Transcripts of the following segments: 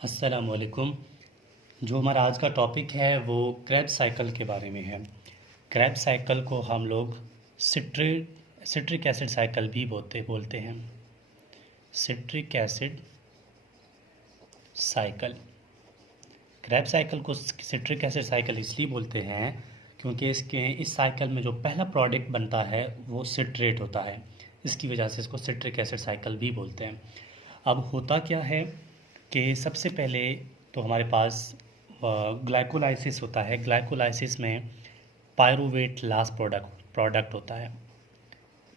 अस्सलाम वालेकुम। जो हमारा आज का टॉपिक है वो क्रैब साइकिल के बारे में है। क्रैब साइकिल को हम लोग सिट्रिक एसिड साइकिल भी बोलते बोलते हैं। Citric acid cycle. Krebs cycle को सिट्रिक एसिड साइकिल इसलिए बोलते हैं क्योंकि इस साइकिल में जो पहला प्रोडक्ट बनता है वो सिट्रेट होता है। इसकी वजह से इसको सिट्रिक एसिड साइकिल भी बोलते हैं। अब होता क्या है कि सबसे पहले तो हमारे पास ग्लाइकोलाइसिस होता है। ग्लाइकोलाइसिस में पायरुवेट लास्ट प्रोडक्ट होता है।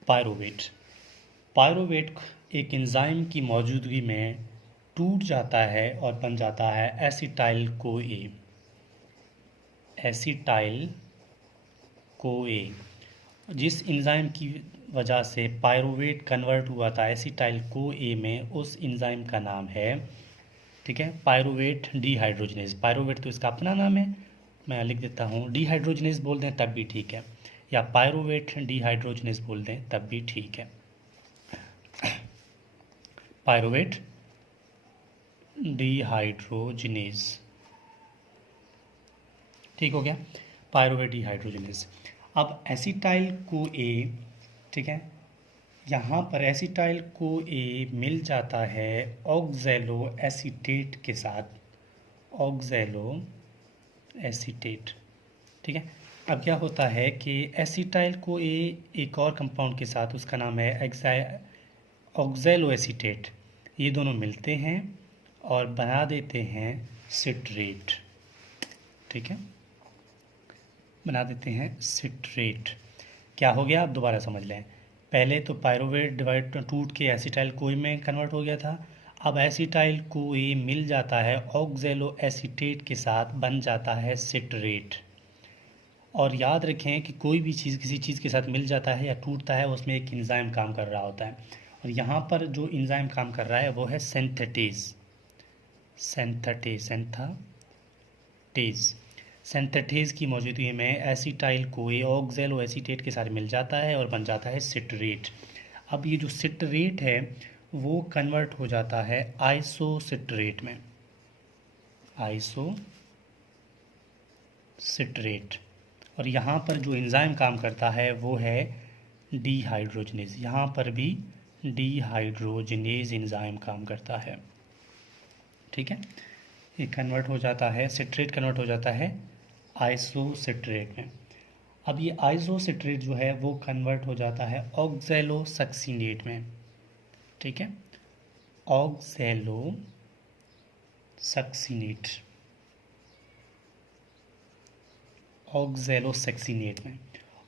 पायरुवेट पायरुवेट एक एंजाइम की मौजूदगी में टूट जाता है और बन जाता है एसिटाइल कोए। एसिटाइल कोए जिस एंजाइम की वजह से पायरुवेट कन्वर्ट हुआ था एसिटाइल कोए में, उस एंजाइम का नाम है, ठीक है, पायरुवेट डीहाइड्रोजनेज। पायरुवेट तो इसका अपना नाम है, मैं लिख देता हूँ, डीहाइड्रोजनेज बोल दें तब भी ठीक है, या पायरुवेट डीहाइड्रोजनेज बोल दें तब भी ठीक है। पायरुवेट डीहाइड्रोजनेज, ठीक हो गया, पायरुवेट डीहाइड्रोजनेज। अब एसिटाइल को ए, ठीक है, यहाँ पर एसिटाइल को ए मिल जाता है ऑक्सैलो एसीटेट के साथ। ऑक्सैलो एसीटेट, ठीक है। अब क्या होता है कि एसिटाइल को ए एक और कंपाउंड के साथ, उसका नाम है ऑक्सैलो एसीटेट, ये दोनों मिलते हैं और बना देते हैं सिट्रेट, ठीक है, बना देते हैं सिट्रेट। क्या हो गया आप दोबारा समझ लें। पहले तो पायरुवेट डिवाइड टूट के एसिटाइल कोई में कन्वर्ट हो गया था। अब एसिटाइल कोई मिल जाता है ऑक्सैलो एसीटेट के साथ, बन जाता है सिट्रेट। और याद रखें कि कोई भी चीज़ किसी चीज़ के साथ मिल जाता है या टूटता है, उसमें एक एंजाइम काम कर रहा होता है, और यहाँ पर जो एंजाइम काम कर रहा है वो है सिंथेटेज। सिंथेटेज की मौजूदगी में एसिटाइल कोई ऑक्सैलो एसीटेट के साथ मिल जाता है और बन जाता है सिट्रेट। अब ये जो सिट्रेट है वो कन्वर्ट हो जाता है आइसोसिट्रेट में, आइसोसिट्रेट। और यहाँ पर जो एंजाइम काम करता है वो है डीहाइड्रोजनेज। यहाँ पर भी डीहाइड्रोजनेज एंजाइम काम करता है, ठीक है। ये कन्वर्ट हो जाता है, सिट्रेट कन्वर्ट हो जाता है आइसोसिट्रेट में। अब ये आइसोसिट्रेट जो है वो कन्वर्ट हो जाता है ऑक्सैलो सक्सीनेट में, ठीक है, ऑक्सैलो सक्सीनेट, ऑक्सैलो सक्सीनेट में।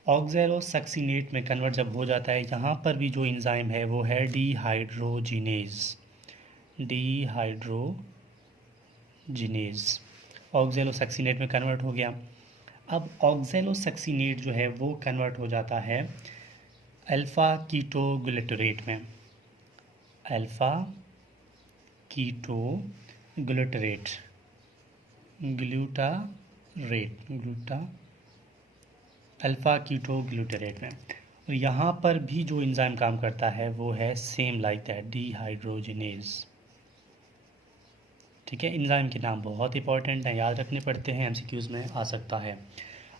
ऑक्सैलो सक्सीनेट में कन्वर्ट जब हो जाता है, यहाँ पर भी जो एंजाइम है वो है डीहाइड्रोजिनेज। डीहाइड्रोजिनेज ऑक्सैलो सक्सीनेट में कन्वर्ट हो गया। अब ऑक्सैलो सक्सीनेट जो है वो कन्वर्ट हो जाता है अल्फ़ा कीटोग्लूटरेट में। अल्फ़ा कीटोग्लूटरेट, अल्फ़ा कीटोग्लूटरेट में। और यहाँ पर भी जो एंजाइम काम करता है वो है सेम लाइक दैट, डीहाइड्रोजिनेज, ठीक है। एंजाइम के नाम बहुत इंपॉर्टेंट हैं, याद रखने पड़ते हैं, एमसीक्यूज में आ सकता है।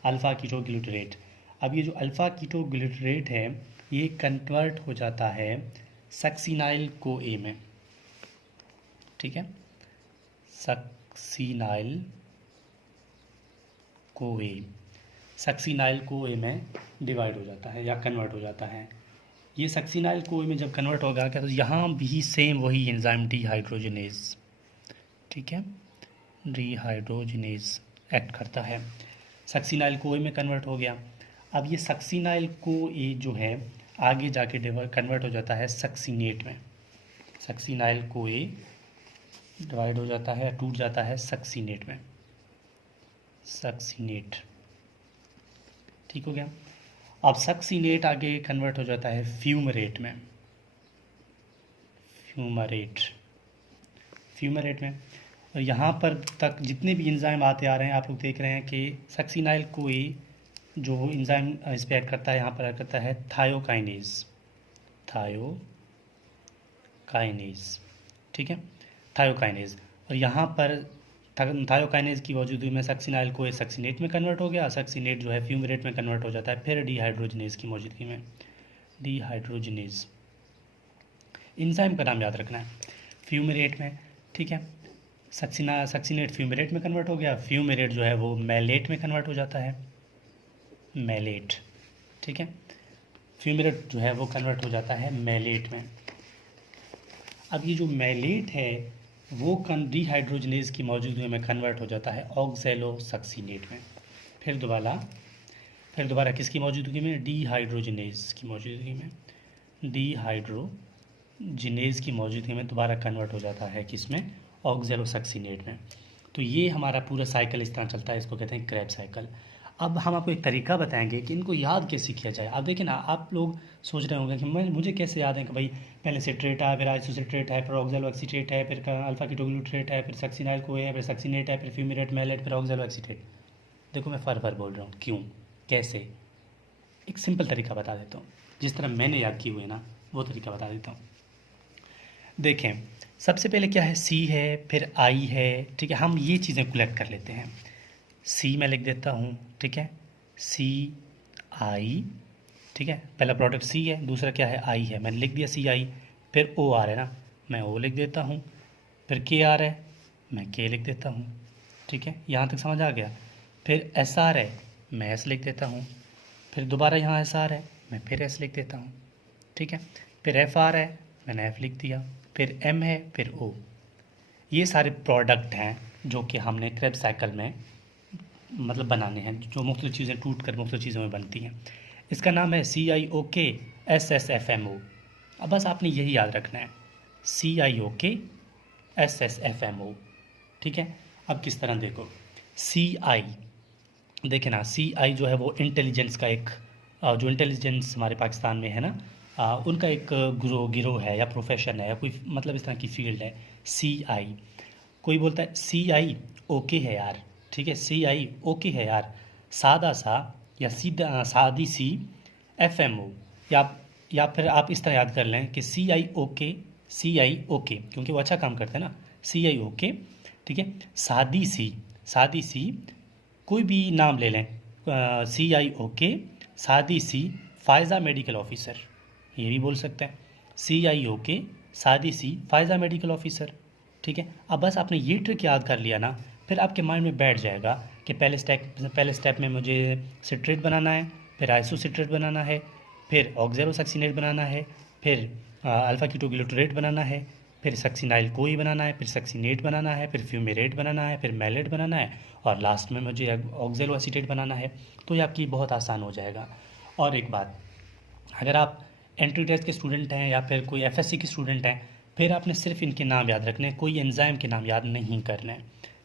Alpha ketoglutarate. अब ये जो अल्फ़ा कीटोग्लूटरेट है ये कन्वर्ट हो जाता है सक्सीनाइल को ए में, ठीक है, सक्सीनाइल को ए में डिवाइड हो जाता है या कन्वर्ट हो जाता है। ये सक्सीनाइल को ए में जब कन्वर्ट होगा क्या, तो यहाँ भी सेम वही एंजाइम डीहाइड्रोजनेज, ठीक है, डीहाइड्रोजनेज एक्ट करता है। सक्सीनाइल को ए में कन्वर्ट हो गया। अब ये सक्सीनाइल को ए जो है आगे जाके कन्वर्ट हो जाता है सक्सीनेट में। सक्सीनाइल को ए डिवाइड हो जाता है, टूट जाता है सक्सीनेट में, सक्सीनेट, ठीक हो गया। अब सक्सीनेट आगे कन्वर्ट हो जाता है फ्यूमरेट में, फ्यूमरेट में। और यहाँ पर तक जितने भी एंजाइम आते आ रहे हैं आप लोग देख रहे हैं कि सक्सीनाइल कोई जो एंजाइम इस पर ऐड करता है, यहाँ पर ऐड करता है थायोकाइनेज, ठीक है, थायोकाइनेज। और यहाँ पर थायोकाइनेज की मौजूदगी में सक्सिनाइल को सक्सिनेट में कन्वर्ट हो गया, सक्सिनेट जो है फ्यूमेरेट में कन्वर्ट हो जाता है, फिर डिहाइड्रोजनेज की मौजूदगी में डिहाइड्रोजनेज। एंजाइम का नाम याद रखना है, फ्यूमेरेट में, ठीक है, सक्सिनेट फ्यूमेरेट में कन्वर्ट हो गया, फ्यूमेरेट जो है वो मैलेट में कन्वर्ट हो जाता है, मैलेट, ठीक है, फ्यूमेरेट जो है वो कन्वर्ट हो जाता है मैलेट में। अब ये जो मैलेट है वो डिहाइड्रोजनेज की मौजूदगी में कन्वर्ट हो जाता है ऑक्सैलोसक्सिनेट में। फिर दोबारा किसकी मौजूदगी में? डिहाइड्रोजनेज की मौजूदगी में, डिहाइड्रोजनेज की मौजूदगी में दोबारा कन्वर्ट हो जाता है किसमें? ऑक्सैलोसक्सिनेट में। तो ये हमारा पूरा साइकिल इस तरह चलता है, इसको कहते हैं क्रेब्स साइकिल। अब हम आपको एक तरीका बताएंगे कि इनको याद कैसे किया जाए। आप देखिए ना, आप लोग सोच रहे होंगे कि मुझे कैसे याद है कि भाई पहले सिट्रेट है, फिर आइसोसिट्रेट है, फिर ऑक्सैलोएसिटेट है, फिर अल्फा कीटोग्लूट्रेट है, फिर सक्सिनाइल को है, फिर सक्सिनेट है, फिर फ्यूमेरेट, मैलेट, फिर ऑक्सैलोएसिटेट। देखो मैं फर बोल रहा हूँ, क्यों, कैसे? एक सिंपल तरीका बता देता हूँ, जिस तरह मैंने याद की हुई ना वो तरीका बता देता हूँ। देखें, सबसे पहले क्या है? सी है, फिर आई है, ठीक है, हम ये चीज़ें कलेक्ट कर लेते हैं। सी मैं लिख देता हूँ, ठीक है, सी आई, ठीक है, पहला प्रोडक्ट सी है, दूसरा क्या है? आई है, मैंने लिख दिया सी आई। फिर ओ आर है ना, मैं ओ लिख देता हूँ। फिर के आर है, मैं के लिख देता हूँ, ठीक है, यहाँ तक समझ आ गया। फिर एस आर है, मैं एस लिख देता हूँ। फिर दोबारा यहाँ एस आर है, मैं फिर एस लिख देता हूँ, ठीक है। फिर एफ आर है, मैंने एफ लिख दिया। फिर एम है, फिर ओ। ये सारे प्रोडक्ट हैं जो कि हमने क्रेब्स साइकिल में मतलब बनाने हैं, जो मुख्तलिफ चीज़ें टूट कर मुख्तलिफ चीज़ों में बनती हैं। इसका नाम है CIOK-SSFMO। अब बस आपने यही याद रखना है, CIOK-SSFMO, ठीक है। अब किस तरह देखो, CI, देखे ना, CI जो है वो इंटेलिजेंस का एक जो इंटेलिजेंस हमारे पाकिस्तान में है ना, उनका एक गिरोह है या प्रोफेशन है या कोई मतलब इस तरह की फील्ड है, CI। कोई बोलता है CIOK है यार, ठीक है, CIOK है यार, सादा सा या सीधा सादी सी FMO, या फिर आप इस तरह याद कर लें कि CIOK, क्योंकि वो अच्छा काम करते हैं ना, CIOK, ठीक है, सादी सी कोई भी नाम ले लें, CIOK सादी सी फ़ायज़ा मेडिकल ऑफिसर, ये भी बोल सकते हैं, CIOK सादी सी फ़ायज़ा मेडिकल ऑफिसर, ठीक है। अब बस आपने ये ट्रिक याद कर लिया ना, फिर आपके माइंड में बैठ जाएगा कि पहले स्टेप में मुझे सिट्रेट बनाना है, फिर आइसोसिट्रेट बनाना है, फिर ऑक्सैलोसक्सिनेट बनाना है, फिर अल्फा कीटोग्लूटरेट बनाना है, फिर सक्सिनाइल कोई बनाना है, फिर सक्सिनेट बनाना है, फिर फ्यूमेरेट बनाना है, फिर मैलेट बनाना है, और लास्ट में मुझे ऑक्सैलोएसिटेट बनाना है। तो ये आपकी बहुत आसान हो जाएगा। और एक बात, अगर आप एंट्री टेस्ट के स्टूडेंट हैं या फिर कोई FSC के स्टूडेंट हैं, फिर आपने सिर्फ इनके नाम याद रखने हैं, कोई एंजाइम के नाम याद नहीं करना है,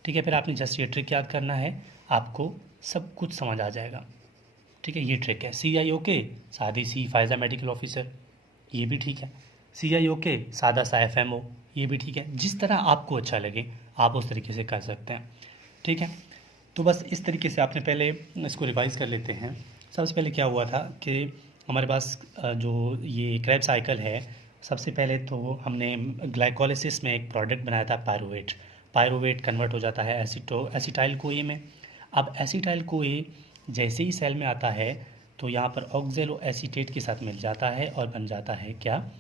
ठीक है। फिर आपने जस्ट ये ट्रिक याद करना है, आपको सब कुछ समझ आ जाएगा, ठीक है। ये ट्रिक है। CIOK सादी सी फ़ायज़ा मेडिकल ऑफिसर, ये भी ठीक है। CIOK सादा सा FMO, ये भी ठीक है। जिस तरह आपको अच्छा लगे आप उस तरीके से कर सकते हैं, ठीक है। तो बस इस तरीके से आपने पहले इसको रिवाइज़ कर लेते हैं। सबसे पहले क्या हुआ था कि हमारे पास जो ये क्रेब साइकिल है, सबसे पहले तो हमने ग्लाइकोलिसिस में एक प्रोडक्ट बनाया था पायरुवेट कन्वर्ट हो जाता है एसिटाइल को ए में। अब एसिटाइल को ए जैसे ही सेल में आता है तो यहाँ पर ऑक्सैलोएसिटेट के साथ मिल जाता है और बन जाता है क्या,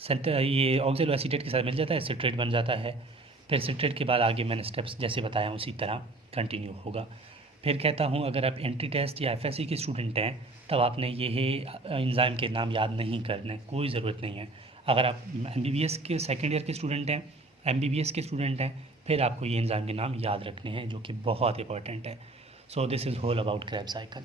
ये ऑक्सैलोएसिटेट के साथ मिल जाता है, सिट्रेट बन जाता है। फिर सिट्रेट के बाद आगे मैंने स्टेप्स जैसे बताया उसी तरह कंटिन्यू होगा। फिर कहता हूँ, अगर आप एंट्री टेस्ट या FSC के स्टूडेंट हैं तब आपने ये एंजाइम के नाम याद नहीं करने, कोई ज़रूरत नहीं है। अगर आप MBBS के सेकेंड ईयर के स्टूडेंट हैं, MBBS के स्टूडेंट हैं, फिर आपको ये एंजाइम के नाम याद रखने हैं, जो कि बहुत इंपॉर्टेंट है। So this is whole about Krebs cycle.